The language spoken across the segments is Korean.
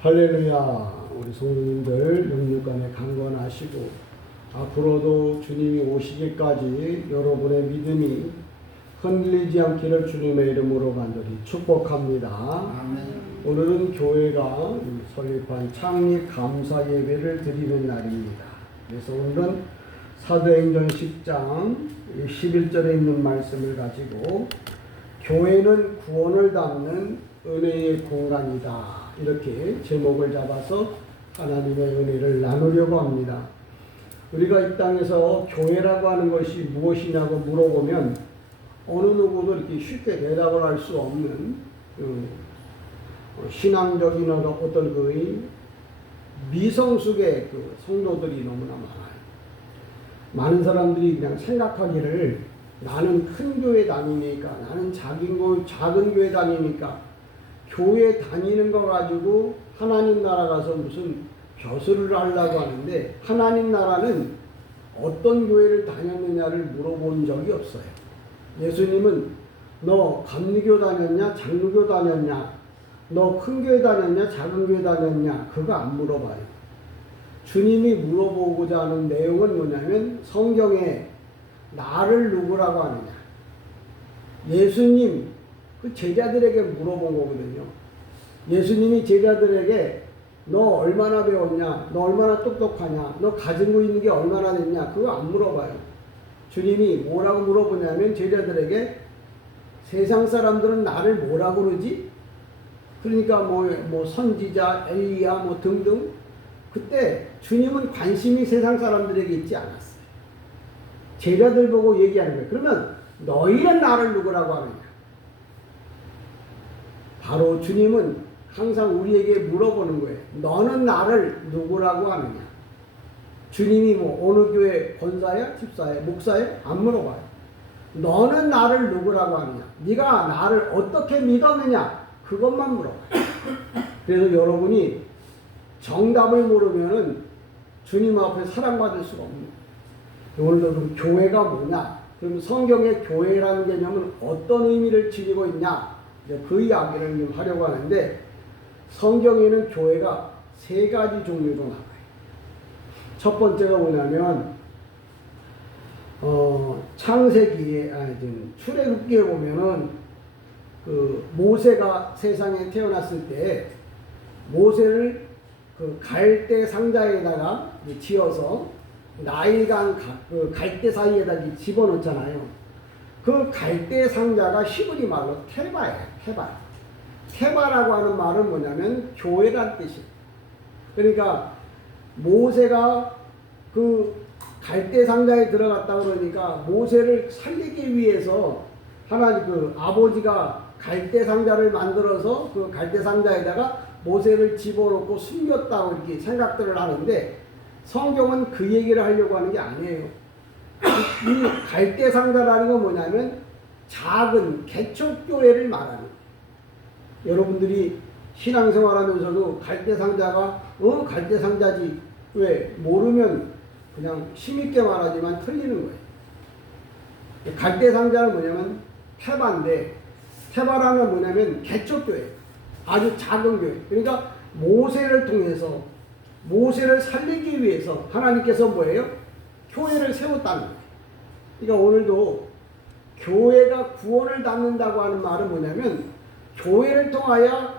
할렐루야. 우리 성도님들 영육간에 강건하시고 앞으로도 주님이 오시기까지 여러분의 믿음이 흔들리지 않기를 주님의 이름으로 간절히 축복합니다. 아멘. 오늘은 교회가 설립한 창립 감사 예배를 드리는 날입니다. 그래서 오늘은 사도행전 10장 11절에 있는 말씀을 가지고 교회는 구원을 담는 은혜의 공간이다, 이렇게 제목을 잡아서 하나님의 은혜를 나누려고 합니다. 우리가 이 땅에서 교회라고 하는 것이 무엇이냐고 물어보면 어느 누구도 이렇게 쉽게 대답을 할 수 없는 신앙적인 어떤 그 미성숙의 그 성도들이 너무나 많아요. 많은 사람들이 그냥 생각하기를 나는 큰 교회 다니니까, 나는 작은 교회 다니니까 교회 다니는 거 가지고 하나님 나라 가서 무슨 벼슬을 하려고 하는데, 하나님 나라는 어떤 교회를 다녔느냐를 물어본 적이 없어요. 예수님은 너 감리교 다녔냐, 장로교 다녔냐, 너 큰 교회 다녔냐, 작은 교회 다녔냐, 그거 안 물어봐요. 주님이 물어보고자 하는 내용은 뭐냐면 성경에 나를 누구라고 하느냐, 예수님 그 제자들에게 물어본 거거든요. 예수님이 제자들에게 너 얼마나 배웠냐, 너 얼마나 똑똑하냐, 너 가지고 있는 게 얼마나 됐냐, 그거 안 물어봐요. 주님이 뭐라고 물어보냐면 제자들에게 세상 사람들은 나를 뭐라고 그러지? 그러니까 뭐 선지자, 엘리야 뭐 등등. 그때 주님은 관심이 세상 사람들에게 있지 않았어요. 제자들 보고 얘기하는 거예요. 그러면 너희는 나를 누구라고 하느냐? 바로 주님은 항상 우리에게 물어보는 거예요. 너는 나를 누구라고 하느냐? 주님이 뭐 어느 교회 권사야, 집사야, 목사야? 안 물어봐요. 너는 나를 누구라고 하느냐? 네가 나를 어떻게 믿었느냐? 그것만 물어봐요. 그래서 여러분이 정답을 모르면은 주님 앞에 사랑받을 수가 없는 거예요. 오늘도 그럼 교회가 뭐냐? 그럼 성경의 교회라는 개념은 어떤 의미를 지니고 있냐? 그 이야기를 좀 하려고 하는데, 성경에는 교회가 세 가지 종류로 나와요. 첫 번째가 뭐냐면 창세기에 출애굽기에 보면은 그 모세가 세상에 태어났을 때 모세를 그 갈대 상자에다가 지어서 나일강 그 갈대 사이에다 집어넣잖아요. 그 갈대 상자가 히브리 말로 테바예요. 테바. 테바라고 하는 말은 뭐냐면 교회란 뜻이에요. 그러니까 모세가 그 갈대 상자에 들어갔다 그러니까 모세를 살리기 위해서 하나님 그 아버지가 갈대 상자를 만들어서 그 갈대 상자에다가 모세를 집어넣고 숨겼다고 이렇게 생각들을 하는데, 성경은 그 얘기를 하려고 하는 게 아니에요. 이 갈대 상자라는 건 뭐냐면 작은 개척교회를 말하는 거예요. 여러분들이 신앙생활하면서도 갈대 상자가 갈대 상자지 왜 모르면 그냥 힘있게 말하지만 틀리는 거예요. 갈대 상자는 뭐냐면 테바인데, 테바라는 뭐냐면 개척교회, 아주 작은 교회. 그러니까 모세를 통해서 모세를 살리기 위해서 하나님께서 뭐예요? 교회를 세웠다는 거예요. 그러니까 오늘도 교회가 구원을 담는다고 하는 말은 뭐냐면 교회를 통하여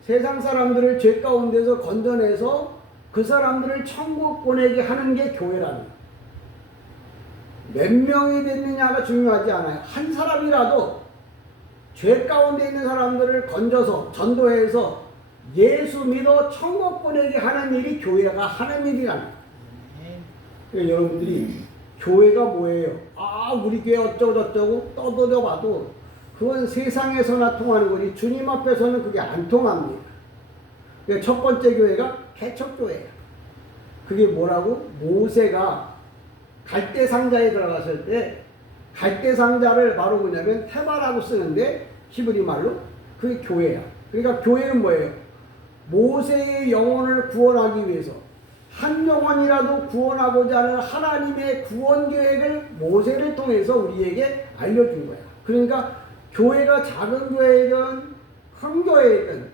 세상 사람들을 죄 가운데서 건져내서 그 사람들을 천국 보내게 하는 게 교회라는 거예요. 몇 명이 됐느냐가 중요하지 않아요. 한 사람이라도 죄 가운데 있는 사람들을 건져서 전도해서 예수 믿어 천국 보내게 하는 일이 교회가 하는 일이라는 거예요. 그러니까 여러분들이 교회가 뭐예요? 우리 교회 어쩌고저쩌고 떠들어봐도 그건 세상에서나 통하는 거지 주님 앞에서는 그게 안 통합니다. 그러니까 첫 번째 교회가 개척교회예요. 그게 뭐라고? 모세가 갈대 상자에 들어갔을 때 갈대 상자를 바로 뭐냐면 테바라고 쓰는데 히브리 말로 그게 교회야. 그러니까 교회는 뭐예요? 모세의 영혼을 구원하기 위해서 한 영혼이라도 구원하고자 하는 하나님의 구원 계획을 모세를 통해서 우리에게 알려준 거야. 그러니까 교회가 작은 교회든 큰 교회든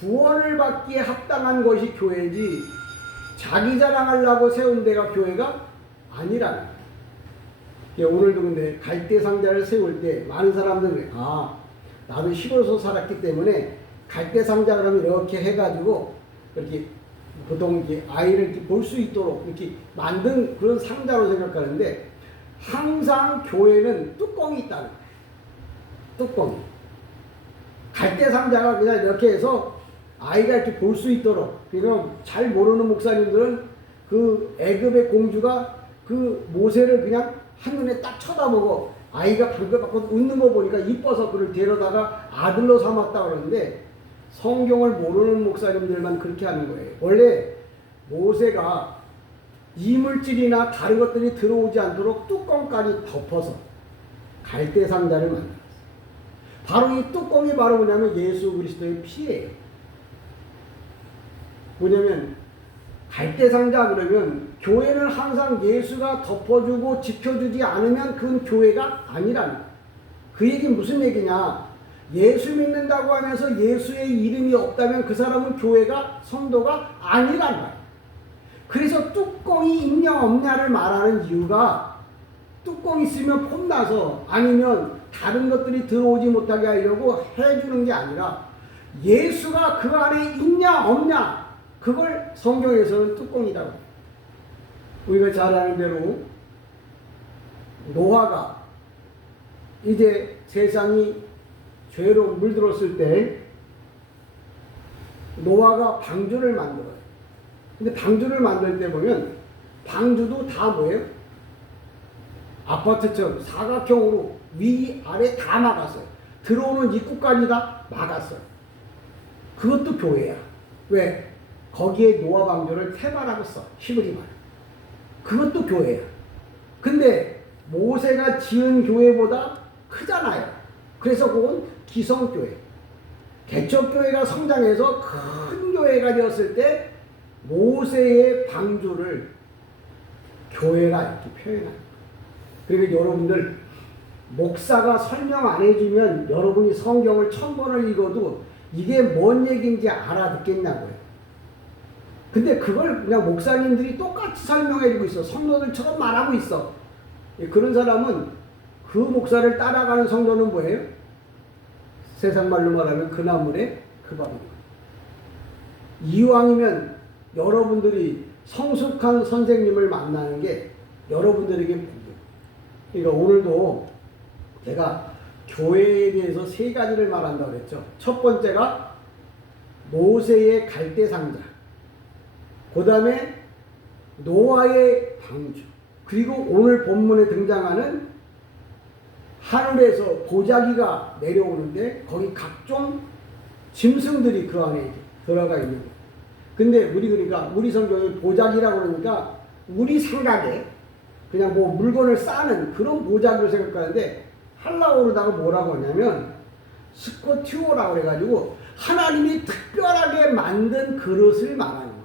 구원을 받기에 합당한 것이 교회지 자기 자랑하려고 세운 데가 교회가 아니라는 거예요. 오늘도 근데 갈대상자를 세울 때 많은 사람들이 나도 시골에서 살았기 때문에 갈대상자 그러면 이렇게 해가지고 이렇게 보통 이렇게 아이를 이렇게 볼 수 있도록 이렇게 만든 그런 상자로 생각하는데 항상 교회는 뚜껑이 있다는 거예요. 뚜껑이. 갈대상자가 그냥 이렇게 해서 아이가 이렇게 볼 수 있도록. 그러니까 잘 모르는 목사님들은 그 애굽의 공주가 그 모세를 그냥 한눈에 딱 쳐다보고 아이가 방긋방긋 웃는 거 보니까 이뻐서 그를 데려다가 아들로 삼았다 그러는데 성경을 모르는 목사님들만 그렇게 하는 거예요. 원래 모세가 이물질이나 다른 것들이 들어오지 않도록 뚜껑까지 덮어서 갈대상자를 만들었어요. 바로 이 뚜껑이 바로 뭐냐면 예수 그리스도의 피예요. 뭐냐면 갈대상자 그러면 교회는 항상 예수가 덮어주고 지켜주지 않으면 그건 교회가 아니라는 거예요. 그 얘기는 무슨 얘기냐? 예수 믿는다고 하면서 예수의 이름이 없다면 그 사람은 교회가 성도가 아니란 말이에요. 그래서 뚜껑이 있냐 없냐를 말하는 이유가 뚜껑 있으면 폼나서 아니면 다른 것들이 들어오지 못하게 하려고 해주는 게 아니라 예수가 그 안에 있냐 없냐 그걸 성경에서는 뚜껑이라고 해요. 우리가 잘 아는 대로 노아가 이제 세상이 죄로 물들었을 때 노아가 방주를 만들어요. 근데 방주를 만들 때 보면 방주도 다 뭐예요? 아파트처럼 사각형으로 위 아래 다 막았어요. 들어오는 입구까지 다 막았어요. 그것도 교회야. 왜? 거기에 노아 방주를 태바라고 써. 히브리 말. 그것도 교회야. 근데 모세가 지은 교회보다 크잖아요. 그래서 그건 기성교회. 개척교회가 성장해서 큰 교회가 되었을 때 모세의 방주를 교회라 이렇게 표현합니다. 그러니까 여러분들 목사가 설명 안 해주면 여러분이 성경을 1000번을 읽어도 이게 뭔 얘기인지 알아듣겠냐고요. 근데 그걸 그냥 목사님들이 똑같이 설명해주고 있어. 성도들처럼 말하고 있어. 그런 사람은 그 목사를 따라가는 성도는 뭐예요? 세상 말로 말하면 그 나물에 그 밥입니다. 이왕이면 여러분들이 성숙한 선생님을 만나는 게 여러분들에게 복이에요. 그러니까 오늘도 제가 교회에 대해서 3가지를 말한다고 그랬죠. 첫 번째가 모세의 갈대상자, 그 다음에 노아의 방주, 그리고 오늘 본문에 등장하는 하늘에서 보자기가 내려오는데 거기 각종 짐승들이 그 안에 들어가 있는 거예요. 근데 우리 성경이 보자기라고 그러니까 우리 생각에 그냥 뭐 물건을 싸는 그런 보자기로 생각하는데 하려고 그러다가 뭐라고 하냐면 스코티오라고 해가지고 하나님이 특별하게 만든 그릇을 말하는 거예요.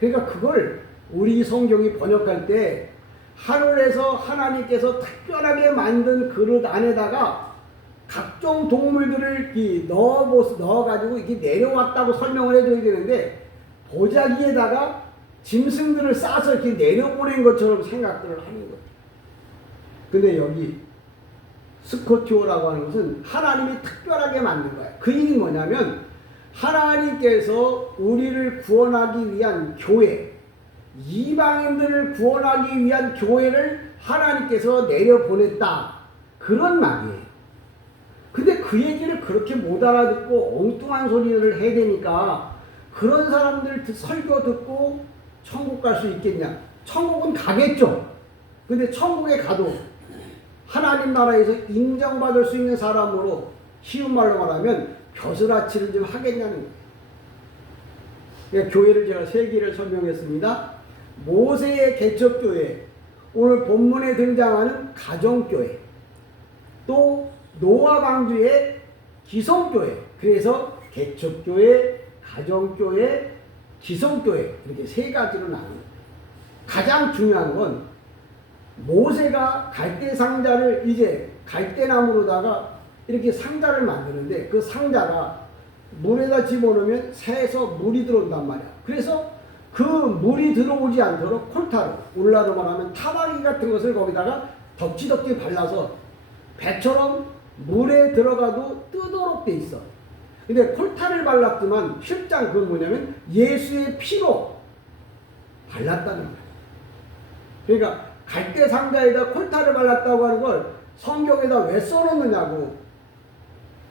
그러니까 그걸 우리 성경이 번역할 때 하늘에서 하나님께서 특별하게 만든 그릇 안에다가 각종 동물들을 넣어가지고 이게 내려왔다고 설명을 해줘야 되는데 보자기에다가 짐승들을 싸서 이렇게 내려보낸 것처럼 생각들을 하는 거예요. 근데 여기 스코티오라고 하는 것은 하나님이 특별하게 만든 거예요. 그 얘기는 뭐냐면 하나님께서 우리를 구원하기 위한 교회, 이방인들을 구원하기 위한 교회를 하나님께서 내려보냈다. 그런 말이에요. 근데 그 얘기를 그렇게 못 알아듣고 엉뚱한 소리를 해야 되니까 그런 사람들 설교 듣고 천국 갈 수 있겠냐? 천국은 가겠죠. 근데 천국에 가도 하나님 나라에서 인정받을 수 있는 사람으로 쉬운 말로 말하면 벼슬아치를 좀 하겠냐는 거예요. 그러니까 교회를 제가 3개를 설명했습니다. 모세의 개척교회, 오늘 본문에 등장하는 가정교회, 또 노아 방주의 기성교회. 그래서 개척교회, 가정교회, 기성교회 이렇게 3가지로 나눕니다. 가장 중요한 건 모세가 갈대상자를 이제 갈대나무로다가 이렇게 상자를 만드는데 그 상자가 물에다 집어넣으면 새에서 물이 들어온단 말이야. 그래서 그 물이 들어오지 않도록 콜타로, 오늘날로 말하면 타마리 같은 것을 거기다가 덕지덕지 발라서 배처럼 물에 들어가도 뜨도록 돼 있어. 근데 콜타를 발랐지만 실장 그건 뭐냐면 예수의 피로 발랐다는 거야. 그러니까 갈대 상자에다 콜타를 발랐다고 하는 걸 성경에다 왜 써놓느냐고.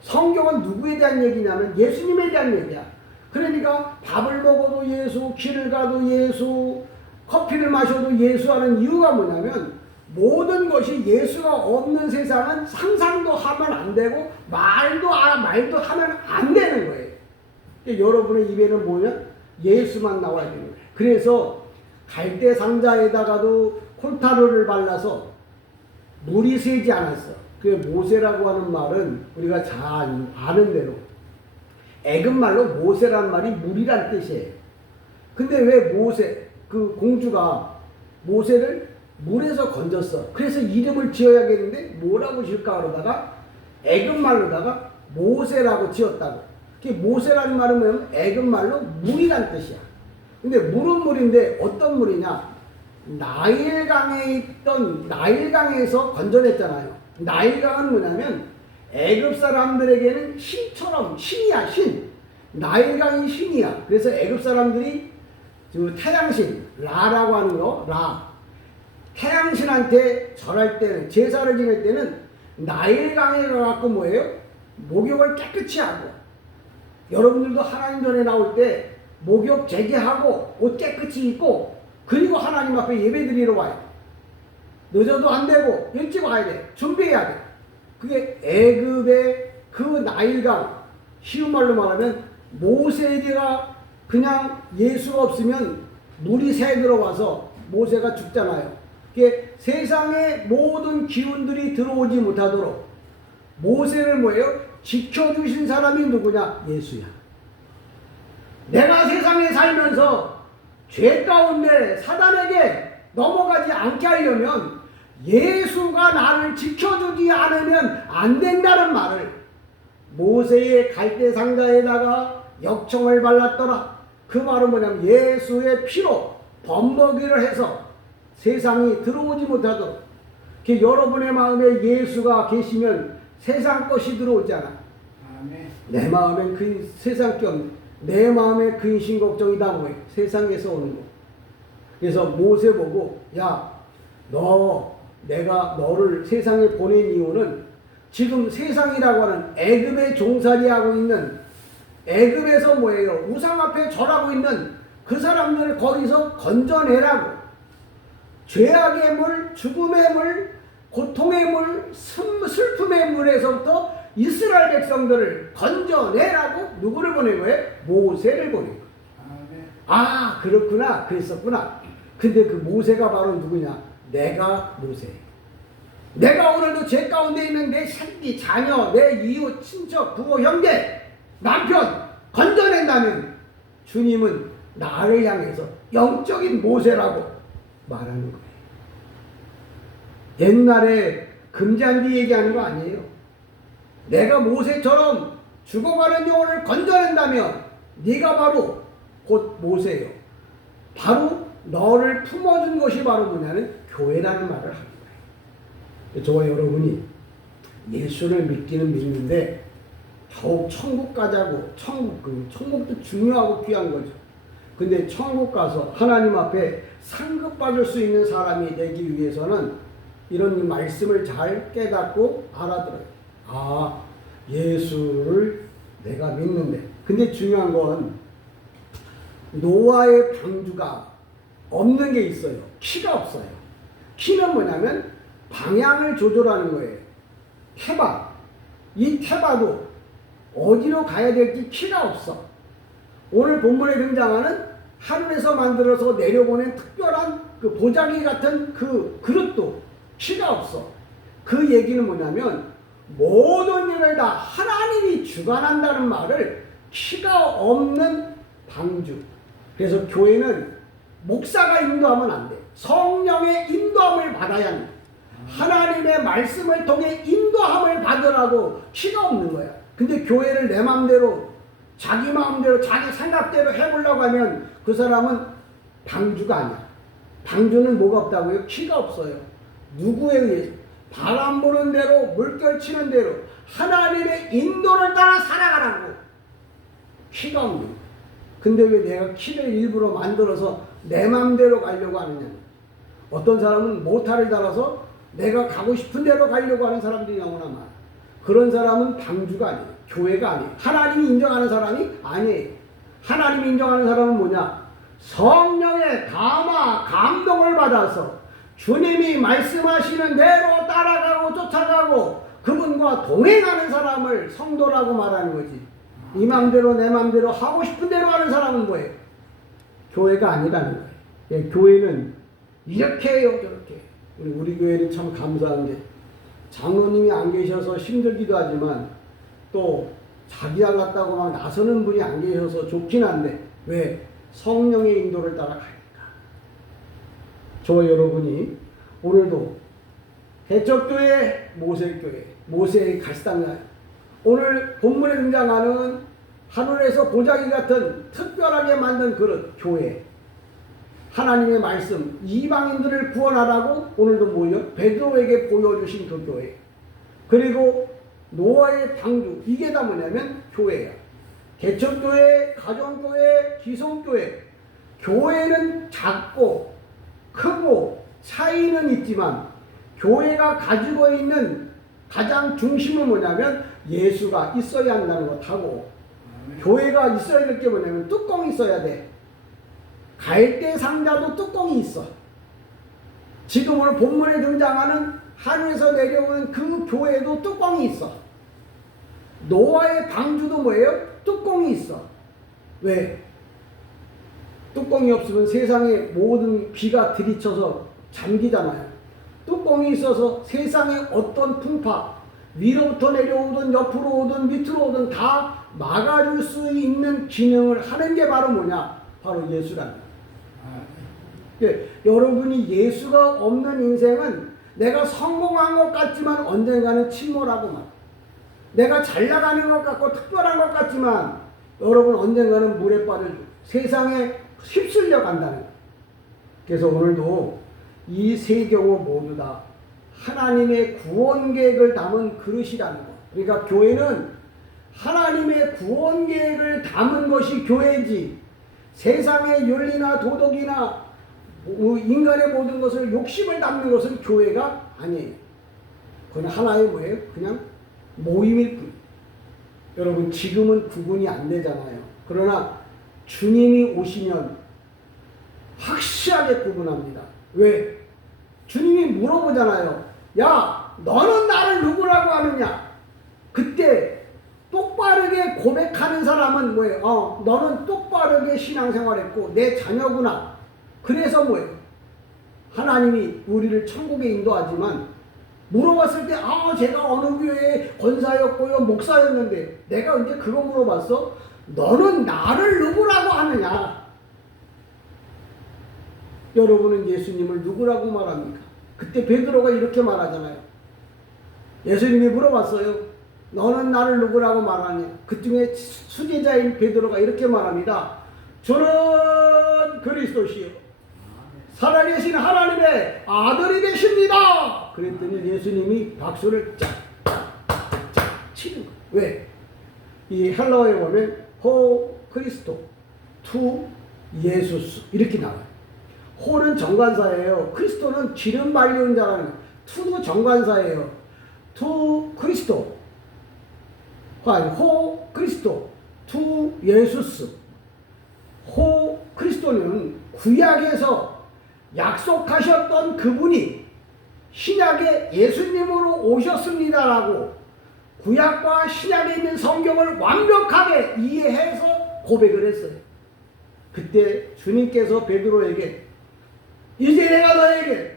성경은 누구에 대한 얘기냐면 예수님에 대한 얘기야. 그러니까 밥을 먹어도 예수, 길을 가도 예수, 커피를 마셔도 예수 하는 이유가 뭐냐면 모든 것이 예수가 없는 세상은 상상도 하면 안 되고 말도 하면 안 되는 거예요. 그러니까 여러분의 입에는 뭐냐? 예수만 나와야 되는 거예요. 그래서 갈대 상자에다가도 콜타르를 발라서 물이 새지 않았어. 그 모세라고 하는 말은 우리가 잘 아는 대로 애굽말로 모세라는 말이 물이란 뜻이에요. 근데 왜 모세, 그 공주가 모세를 물에서 건졌어. 그래서 이름을 지어야겠는데 뭐라고 지을까 그러다가 애굽말로다가 모세라고 지었다고. 그 모세라는 말은 뭐냐면 애굽말로 물이란 뜻이야. 근데 물은 물인데 어떤 물이냐? 나일강에서 건져냈잖아요. 나일강은 뭐냐면 애굽 사람들에게는 신처럼 신이야, 신. 나일강이 신이야. 그래서 애굽 사람들이 태양신 라라고 하는 거, 라. 태양신한테 절할 때는, 제사를 지낼 때는 나일강에 가갖고 뭐예요? 목욕을 깨끗이 하고. 여러분들도 하나님 전에 나올 때 목욕 재개하고 옷 깨끗이 입고 그리고 하나님 앞에 예배드리러 와요. 늦어도 안 되고 일찍 와야 돼. 준비해야 돼. 그게 애굽의 그 나일강, 쉬운 말로 말하면 모세가 그냥 예수가 없으면 물이 새 들어와서 모세가 죽잖아요. 그게 세상의 모든 기운들이 들어오지 못하도록 모세를 뭐예요? 지켜주신 사람이 누구냐? 예수야. 내가 세상에 살면서 죄 가운데 사단에게 넘어가지 않게 하려면 예수가 나를 지켜주지 않으면 안 된다는 말을 모세의 갈대 상자에다가 역청을 발랐더라. 그 말은 뭐냐면 예수의 피로 범벅이를 해서 세상이 들어오지 못하도록. 여러분의 마음에 예수가 계시면 세상 것이 들어오지 않아. 아멘. 내 마음엔 그 세상 게 없네. 내 마음에 근심 걱정이다 뭐예요? 세상에서 오는 거. 그래서 모세 보고 야, 내가 너를 세상에 보낸 이유는 지금 세상이라고 하는 애굽에 종살이하고 있는, 애굽에서 뭐예요? 우상 앞에 절하고 있는 그 사람들을 거기서 건져내라고. 죄악의 물, 죽음의 물, 고통의 물, 슬픔의 물에서부터 이스라엘 백성들을 건져내라고 누구를 보낸 거예요? 모세를 보낸 거예요. 아, 그렇구나. 그랬었구나. 근데 그 모세가 바로 누구냐? 내가 모세. 내가 오늘도 죄 가운데 있는 내 새끼, 자녀, 내 이웃, 친척, 부모, 형제, 남편 건져낸다면 주님은 나를 향해서 영적인 모세라고 말하는 거예요. 옛날에 금잔디 얘기하는 거 아니에요. 내가 모세처럼 죽어가는 영혼을 건져낸다면 네가 바로 곧 모세예요. 바로 너를 품어준 것이 바로 뭐냐는 교회라는 말을 하는 거예요. 저와 여러분이 예수를 믿기는 믿는데 더욱 천국 가자고, 천국도 중요하고 귀한 거죠. 근데 천국 가서 하나님 앞에 상급받을 수 있는 사람이 되기 위해서는 이런 말씀을 잘 깨닫고 알아들어요. 아, 예수를 내가 믿는데. 근데 중요한 건 노아의 방주가 없는 게 있어요. 키가 없어요. 키는 뭐냐면 방향을 조절하는 거예요. 태바. 이 태바도 어디로 가야 될지 키가 없어. 오늘 본문에 등장하는 하늘에서 만들어서 내려보낸 특별한 그 보자기 같은 그 그릇도 키가 없어. 그 얘기는 뭐냐면 모든 일을 다 하나님이 주관한다는 말을 키가 없는 방주. 그래서 교회는 목사가 인도하면 안 돼. 성령의 인도함을 받아야 한다. 하나님의 말씀을 통해 인도함을 받으라고 키가 없는 거야. 근데 교회를 내 맘대로 자기 마음대로 자기 생각대로 해보려고 하면 그 사람은 방주가 아니야. 방주는 뭐가 없다고요? 키가 없어요. 누구에 의해서? 바람 부는 대로 물결 치는 대로 하나님의 인도를 따라 살아가라고. 키가 없는 거야. 근데 왜 내가 키를 일부러 만들어서 내 마음대로 가려고 하느냐. 어떤 사람은 모타를 달아서 내가 가고 싶은 대로 가려고 하는 사람들이 너무나 많아. 그런 사람은 방주가 아니에요. 교회가 아니에요. 하나님이 인정하는 사람이 아니에요. 하나님이 인정하는 사람은 뭐냐? 성령의 감화, 감동을 받아서 주님이 말씀하시는 대로 따라가고 쫓아가고 그분과 동행하는 사람을 성도라고 말하는 거지. 이 맘대로 내 맘대로 하고 싶은 대로 하는 사람은 뭐예요? 교회가 아니라는 거예요. 예, 교회는 이렇게 해요, 저렇게. 우리 교회는 참 감사한 게 장로님이 안 계셔서 힘들기도 하지만 또 자기 알랐다고 막 나서는 분이 안 계셔서 좋긴 한데 왜? 성령의 인도를 따라가니까. 저 여러분이 오늘도 개척교회, 모세교회, 모세의 갈상날, 오늘 본문에 등장하는 하늘에서 보자기 같은 특별하게 만든 그릇, 교회, 하나님의 말씀, 이방인들을 구원하라고 오늘도 뭐예요? 베드로에게 보여주신 그 교회. 그리고 노아의 방주, 이게 다 뭐냐면 교회야. 개척교회, 가정교회, 기성교회. 교회는 작고 크고 차이는 있지만 교회가 가지고 있는 가장 중심은 뭐냐면 예수가 있어야 한다는 것하고 교회가 있어야 될 게 뭐냐면 뚜껑이 있어야 돼. 갈대 상자도 뚜껑이 있어. 지금 오늘 본문에 등장하는 하늘에서 내려오는 그 교회도 뚜껑이 있어. 노아의 방주도 뭐예요? 뚜껑이 있어. 왜? 뚜껑이 없으면 세상에 모든 비가 들이쳐서 잠기잖아요. 뚜껑이 있어서 세상의 어떤 풍파, 위로부터 내려오든 옆으로 오든 밑으로 오든 다 막아줄 수 있는 기능을 하는 게 바로 뭐냐? 바로 예수라는 거예요. 예, 여러분이 예수가 없는 인생은 내가 성공한 것 같지만 언젠가는 침몰하고 말. 내가 잘 나가는 것 같고 특별한 것 같지만 여러분 언젠가는 물에 빠져 세상에 휩쓸려 간다는 거예요. 그래서 오늘도 이 세 경우 모두 다 하나님의 구원 계획을 담은 그릇이라는 거. 그러니까 교회는 하나님의 구원 계획을 담은 것이 교회지 세상의 윤리나 도덕이나 인간의 모든 것을 욕심을 담는 것은 교회가 아니에요. 그건 하나의 뭐예요? 그냥 모임일 뿐. 여러분 지금은 구분이 안 되잖아요. 그러나 주님이 오시면 확실하게 구분합니다. 왜? 주님이 물어보잖아요. 야, 너는 나를 누구라고 하느냐? 그때 똑바르게 고백하는 사람은 뭐예요? 너는 똑바르게 신앙생활했고 내 자녀구나. 그래서 뭐예요? 하나님이 우리를 천국에 인도하지만 물어봤을 때 제가 어느 교회의 권사였고요 목사였는데 내가 언제 그거 물어봤어? 너는 나를 누구라고 하느냐? 여러분은 예수님을 누구라고 말합니까? 그때 베드로가 이렇게 말하잖아요. 예수님이 물어봤어요. 너는 나를 누구라고 말하냐? 그중에 수제자인 베드로가 이렇게 말합니다. 주는 그리스도시요 살아계신 하나님의 아들이 되십니다. 그랬더니 예수님이 박수를 짝짝짝 치는 거예요. 왜? 이 헬라어에 보면 호 크리스토, 투 예수스 이렇게 나와요. 호는 정관사예요. 크리스토는 기름 발리는 자라는 거예요. 투도 정관사예요. 투 크리스토, 호 크리스토, 투 예수스. 호 크리스토는 구약에서 약속하셨던 그분이 신약에 예수님으로 오셨습니다라고 구약과 신약에 있는 성경을 완벽하게 이해해서 고백을 했어요. 그때 주님께서 베드로에게 이제 내가 너에게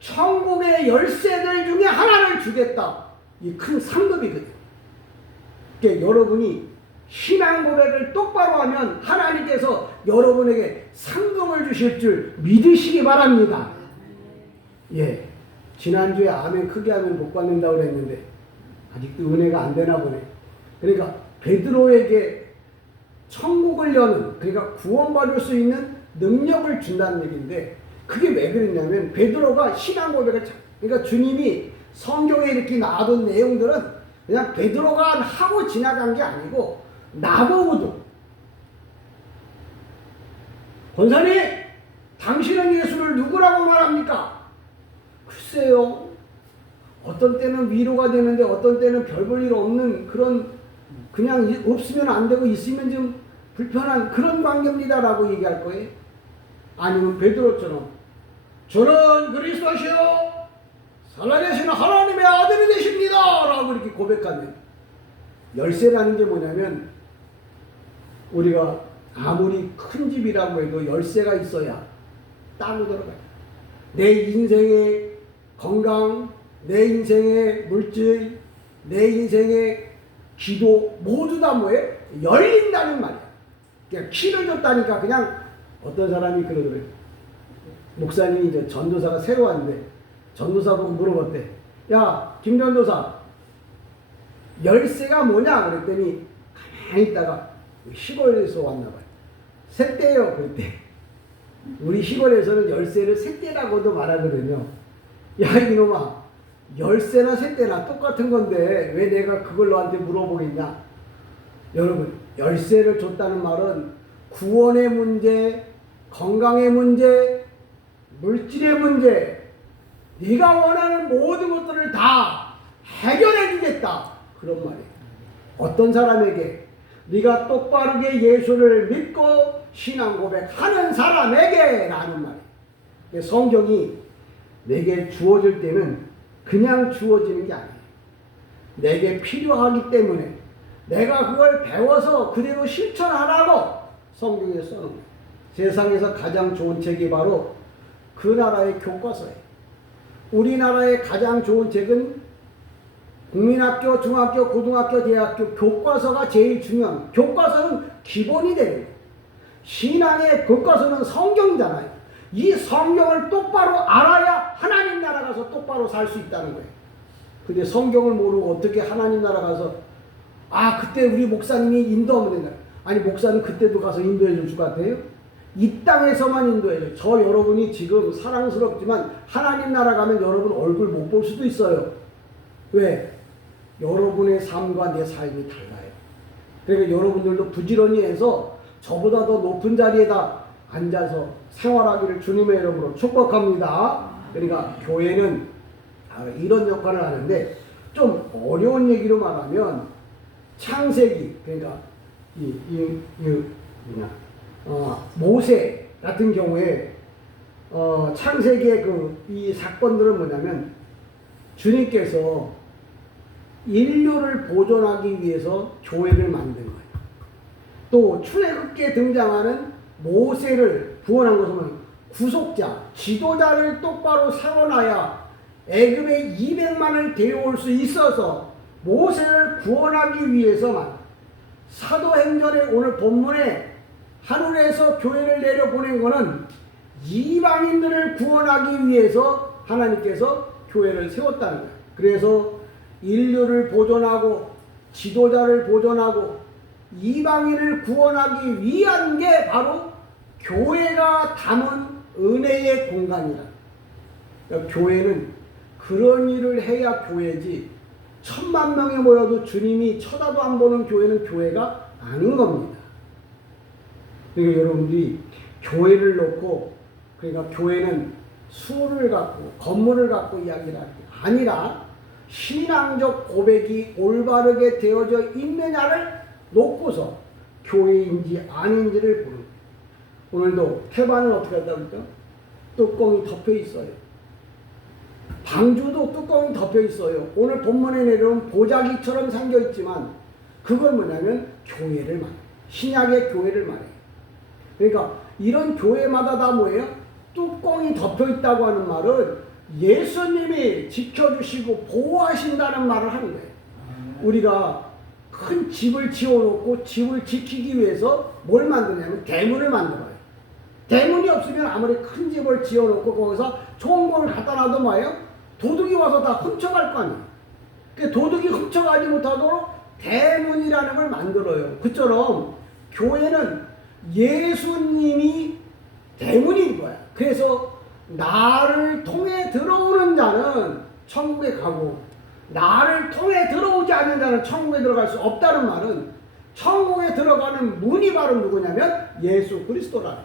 천국의 열쇠들 중에 하나를 주겠다. 이 큰 상급이거든요. 그러니까 여러분이 신앙 고백을 똑바로 하면 하나님께서 여러분에게 상급을 주실 줄 믿으시기 바랍니다. 예, 지난주에 아멘 크게 하면 복 받는다고 그랬는데 아직도 은혜가 안 되나 보네. 그러니까 베드로에게 천국을 여는, 그러니까 구원받을 수 있는 능력을 준다는 얘기인데, 그게 왜 그랬냐면 베드로가 신앙 고백을, 그러니까 주님이 성경에 이렇게 나와둔 내용들은 그냥 베드로가 하고 지나간 게 아니고 나보고도, 권사님 당신은 예수를 누구라고 말합니까? 글쎄요, 어떤 때는 위로가 되는데 어떤 때는 별 볼 일 없는 그런, 그냥 없으면 안 되고 있으면 좀 불편한 그런 관계입니다 라고 얘기할 거예요. 아니면 베드로처럼 저는 그리스도시요 살아계시는 하나님의 아들이 되십니다 라고 이렇게 고백하면, 열쇠라는 게 뭐냐면 우리가 아무리 큰 집이라고 해도 열쇠가 있어야 땅으로 들어가요. 내 인생의 건강, 내 인생의 물질, 내 인생의 기도 모두 다 뭐예요? 열린다는 말이야. 그냥 키를 줬다니까. 그냥 어떤 사람이 그러더래요. 목사님이 이제 전도사가 새로 왔는데 전도사 보고 물어봤대. 야, 김전도사, 열쇠가 뭐냐? 그랬더니 가만히 있다가 시골에서 왔나 봐요. 셋대요. 그랬대. 우리 시골에서는 열쇠를 셋대라고도 말하거든요. 야, 이놈아, 열쇠나 셋대나 똑같은 건데 왜 내가 그걸 너한테 물어보겠냐? 여러분, 열쇠를 줬다는 말은 구원의 문제, 건강의 문제, 물질의 문제, 네가 원하는 모든 것들을 다 해결해 주겠다, 그런 말이에요. 어떤 사람에게? 네가 똑바르게 예수를 믿고 신앙 고백하는 사람에게 라는 말이에요. 성경이 내게 주어질 때는 그냥 주어지는 게 아니에요. 내게 필요하기 때문에 내가 그걸 배워서 그대로 실천하라고 성경에 써놓은 거예요. 세상에서 가장 좋은 책이 바로 그 나라의 교과서예요. 우리나라의 가장 좋은 책은 국민학교, 중학교, 고등학교, 대학교 교과서가 제일 중요한, 교과서는 기본이 되는 거예요. 신앙의 교과서는 성경이잖아요. 이 성경을 똑바로 알아야 하나님 나라 가서 똑바로 살 수 있다는 거예요. 근데 성경을 모르고 어떻게 하나님 나라 가서, 아, 그때 우리 목사님이 인도하면 된다. 아니, 목사는 그때도 가서 인도해 줄 것 같아요? 이 땅에서만 인도해요. 저 여러분이 지금 사랑스럽지만 하나님 나라 가면 여러분 얼굴 못 볼 수도 있어요. 왜? 여러분의 삶과 내 삶이 달라요. 그러니까 여러분들도 부지런히 해서 저보다 더 높은 자리에다 앉아서 생활하기를 주님의 이름으로 축복합니다. 그러니까 교회는 이런 역할을 하는데, 좀 어려운 얘기로 말하면 창세기, 그러니까 모세 같은 경우에 창세기의 이 사건들은 뭐냐면 주님께서 인류를 보존하기 위해서 교회를 만든 거예요. 또 출애굽기에 등장하는 모세를 구원한 것은 구속자, 지도자를 똑바로 세워놔야 애굽의 200만을 데려올 수 있어서 모세를 구원하기 위해서만, 사도행전의 오늘 본문에 하늘에서 교회를 내려보낸 것은 이방인들을 구원하기 위해서 하나님께서 교회를 세웠다는 거예요. 그래서 인류를 보존하고 지도자를 보존하고 이방인을 구원하기 위한 게 바로 교회가 담은 은혜의 공간이라. 그러니까 교회는 그런 일을 해야 교회지, 10,000명이 모여도 주님이 쳐다도 안 보는 교회는 교회가 아닌 겁니다. 그러니까 여러분들이 교회를 놓고, 그러니까 교회는 수를 갖고 건물을 갖고 이야기를 하는 게 아니라 신앙적 고백이 올바르게 되어져 있느냐를 놓고서 교회인지 아닌지를 보는 거예요. 오늘도 태반은 어떻게 한다니까? 뚜껑이 덮여 있어요. 방주도 뚜껑이 덮여 있어요. 오늘 본문에 내려온 보자기처럼 생겨 있지만 그건 뭐냐면 교회를 말해요. 신약의 교회를 말해요. 그러니까 이런 교회마다 다 뭐예요? 뚜껑이 덮여 있다고 하는 말은 예수님이 지켜주시고 보호하신다는 말을 하는 거예요. 우리가 큰 집을 지어놓고 집을 지키기 위해서 뭘 만드냐면 대문을 만들어요. 대문이 없으면 아무리 큰 집을 지어놓고 거기서 좋은 걸 갖다 놔도 뭐예요? 도둑이 와서 다 훔쳐갈 거 아니에요. 그 도둑이 훔쳐가지 못하도록 대문이라는 걸 만들어요. 그처럼 교회는 예수님이 대문인 거야. 그래서 나를 통해 들어오는 자는 천국에 가고 나를 통해 들어오지 않는 자는 천국에 들어갈 수 없다는 말은 천국에 들어가는 문이 바로 누구냐면 예수 그리스도라.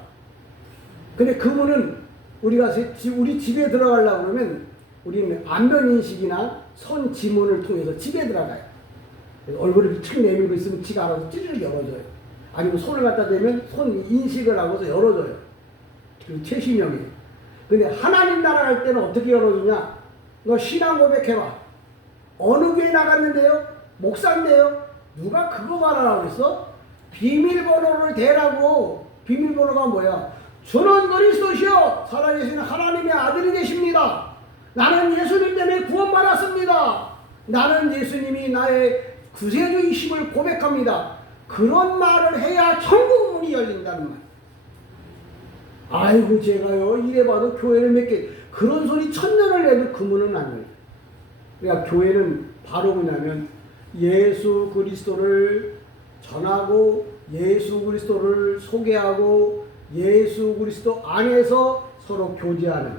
근데 그 문은 우리가 우리 집에 들어가려고 그러면 우리는 안면인식이나 손 지문을 통해서 집에 들어가요. 얼굴을 툭 내밀고 있으면 지가 알아서 찌르르 열어줘요. 아니면 손을 갖다 대면 손 인식을 하고서 열어줘요. 그 최신형이에요. 근데 하나님 나라 갈 때는 어떻게 열어주냐? 너 신앙 고백해봐. 어느 교회 나갔는데요? 목사인데요? 누가 그거 말하라고 그랬어? 비밀번호를 대라고. 비밀번호가 뭐야? 주는 그리스도시요 살아계시는 하나님의 아들이 되십니다. 나는 예수님 때문에 구원받았습니다. 나는 예수님이 나의 구세주이심을 고백합니다. 그런 말을 해야 천국 문이 열린다는 말. 아이고 제가요 이래봐도 교회를 몇 개 그런 소리 천년을 해도 그 문은 안 열려요. 그러니까 교회는 바로 뭐냐면 예수 그리스도를 전하고 예수 그리스도를 소개하고 예수 그리스도 안에서 서로 교제하는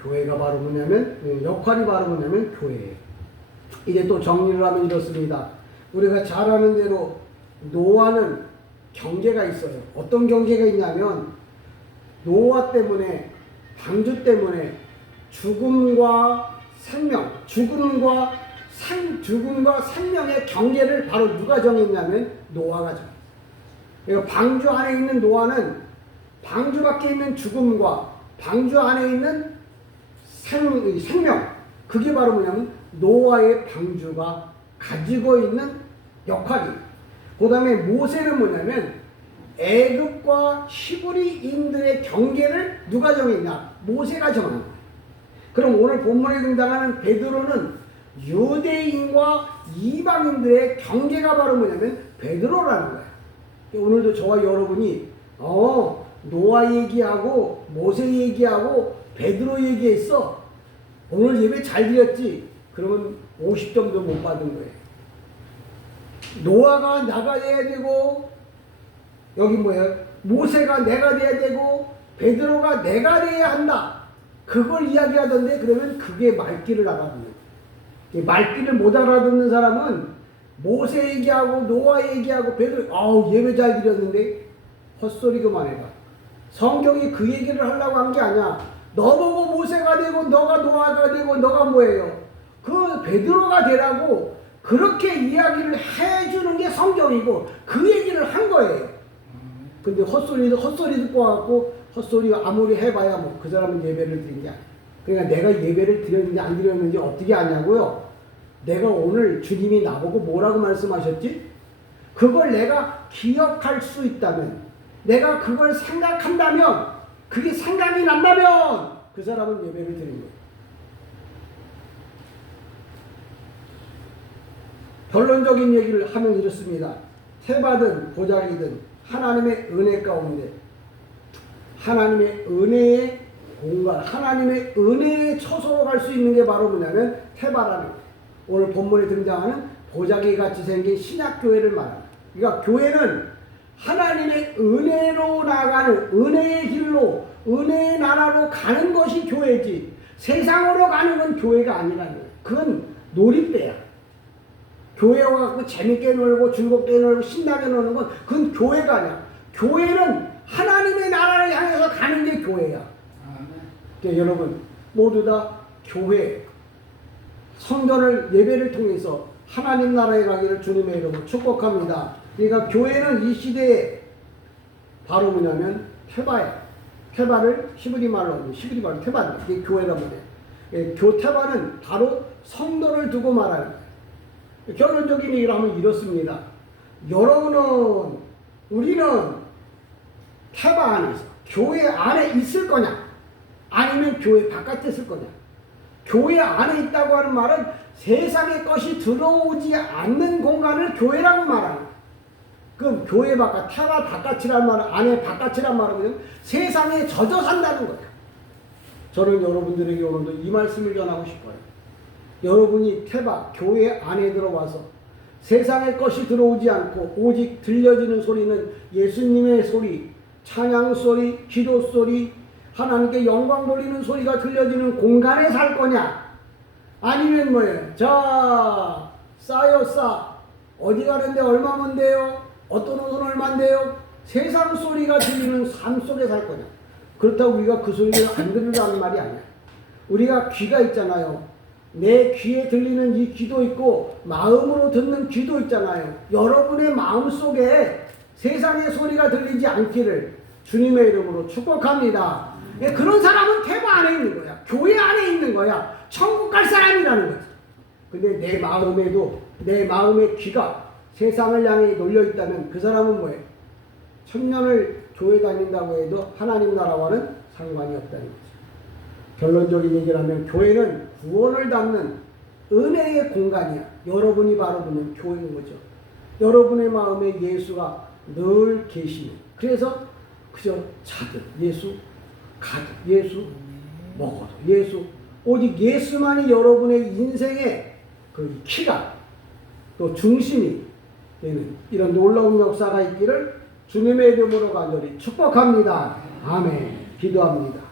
교회가 바로 뭐냐면 역할이 바로 뭐냐면 교회예요. 이제 또 정리를 하면 이렇습니다. 우리가 잘 아는 대로 노아는 경계가 있어요. 어떤 경계가 있냐면 노아 때문에 방주 때문에 죽음과 생명, 죽음과 생명의 경계를 바로 누가 정했냐면 노아가 정해요. 그러니까 방주 안에 있는 노아는 방주 밖에 있는 죽음과 방주 안에 있는 생명, 그게 바로 뭐냐면 노아의 방주가 가지고 있는 역할이에요. 그 다음에 모세는 뭐냐면 애굽과 히브리인들의 경계를 누가 정했냐? 모세가 정한 거예요. 그럼 오늘 본문에 등장하는 베드로는 유대인과 이방인들의 경계가 바로 뭐냐면 베드로라는 거예요. 오늘도 저와 여러분이 노아 얘기하고 모세 얘기하고 베드로 얘기했어. 오늘 예배 잘 드렸지? 그러면 50점도 못 받은 거예요. 노아가 나가 돼야 되고 여기 뭐예요? 모세가 내가 돼야 되고 베드로가 내가 돼야 한다. 그걸 이야기하던데 그러면 그게 말귀를 알아듣는 말귀를 못 알아듣는 사람은 모세 얘기하고 노아 얘기하고 베드로 예배 잘 드렸는데 헛소리 그만해봐. 성경이 그 얘기를 하려고 한 게 아니야. 너 보고 모세가 되고 너가 노아가 되고 너가 뭐예요? 그 베드로가 되라고 그렇게 이야기를 해주는 게 성경이고 그 얘기를 한 거예요. 근데 헛소리 듣고 와갖고 헛소리가 아무리 해봐야 뭐 그 사람은 예배를 드린 게 아니야. 그러니까 내가 예배를 드렸는지 안 드렸는지 어떻게 아냐고요? 내가 오늘 주님이 나보고 뭐라고 말씀하셨지? 그걸 내가 기억할 수 있다면 내가 그걸 생각한다면 그게 생각이 난다면 그 사람은 예배를 드린 거예요. 결론적인 얘기를 하면 이렇습니다. 태바든 보자기든 하나님의 은혜 가운데 하나님의 은혜의 공간, 하나님의 은혜의 처소로 갈 수 있는 게 바로 뭐냐면 태바라는 거예요. 오늘 본문에 등장하는 보자기 같이 생긴 신약교회를 말합니다. 그러니까 교회는 하나님의 은혜로 나가는 은혜의 길로 은혜의 나라로 가는 것이 교회지 세상으로 가는 건 교회가 아니라는 거예요. 그건 놀이배야. 교회 와갖고 재밌게 놀고 즐겁게 놀고 신나게 노는 건 그건 교회가 아니야. 교회는 하나님의 나라를 향해서 가는 게 교회야. 그러니까 여러분 모두 다 교회 성전을 예배를 통해서 하나님 나라에 가기를 주님의 이름으로 축복합니다. 그러니까 교회는 이 시대에 바로 뭐냐면 태바야. 태바를 히브리 말로 태바입니다. 이게 교회란 말이에요. 교태바는 바로 성도를 두고 말하는 거예요. 결론적인 얘기를 하면 이렇습니다. 여러분은 우리는 태바 안에서 교회 안에 있을 거냐 아니면 교회 바깥에 있을 거냐. 교회 안에 있다고 하는 말은 세상의 것이 들어오지 않는 공간을 교회라고 말하는 거예요. 그럼 교회 바깥, 태바 바깥이란 말은 안에 바깥이란 말은 세상에 젖어 산다는 거예요. 저는 여러분들에게 오늘도 이 말씀을 전하고 싶어요. 여러분이 태바, 교회 안에 들어와서 세상의 것이 들어오지 않고 오직 들려지는 소리는 예수님의 소리, 찬양 소리, 기도 소리, 하나님께 영광 돌리는 소리가 들려지는 공간에 살 거냐? 아니면 뭐예요? 자, 싸요 싸. 어디 가는데 얼마면 돼요? 어떤 옷은 얼마인데요? 세상 소리가 들리는 삶 속에 살 거냐? 그렇다고 우리가 그 소리를 안 들으라는 말이 아니야. 우리가 귀가 있잖아요. 내 귀에 들리는 이 귀도 있고 마음으로 듣는 귀도 있잖아요. 여러분의 마음 속에 세상의 소리가 들리지 않기를 주님의 이름으로 축복합니다. 그런 사람은 태보 안에 있는 거야. 교회 안에 있는 거야. 천국 갈 사람이라는 거지. 근데 내 마음에도 내 마음의 귀가 세상을 향해 놀려 있다면 그 사람은 뭐예요? 천년을 교회 다닌다고 해도 하나님 나라와는 상관이 없다는 거죠. 결론적인 얘기를 하면 교회는 구원을 담는 은혜의 공간이야. 여러분이 바로 보면 교회인 거죠. 여러분의 마음에 예수가 늘 계시는. 그래서 그저 자든 예수, 가든 예수, 먹어도 예수, 오직 예수만이 여러분의 인생의 그 키가 또 중심이 되는 이런 놀라운 역사가 있기를 주님의 이름으로 간절히 축복합니다. 아멘. 기도합니다.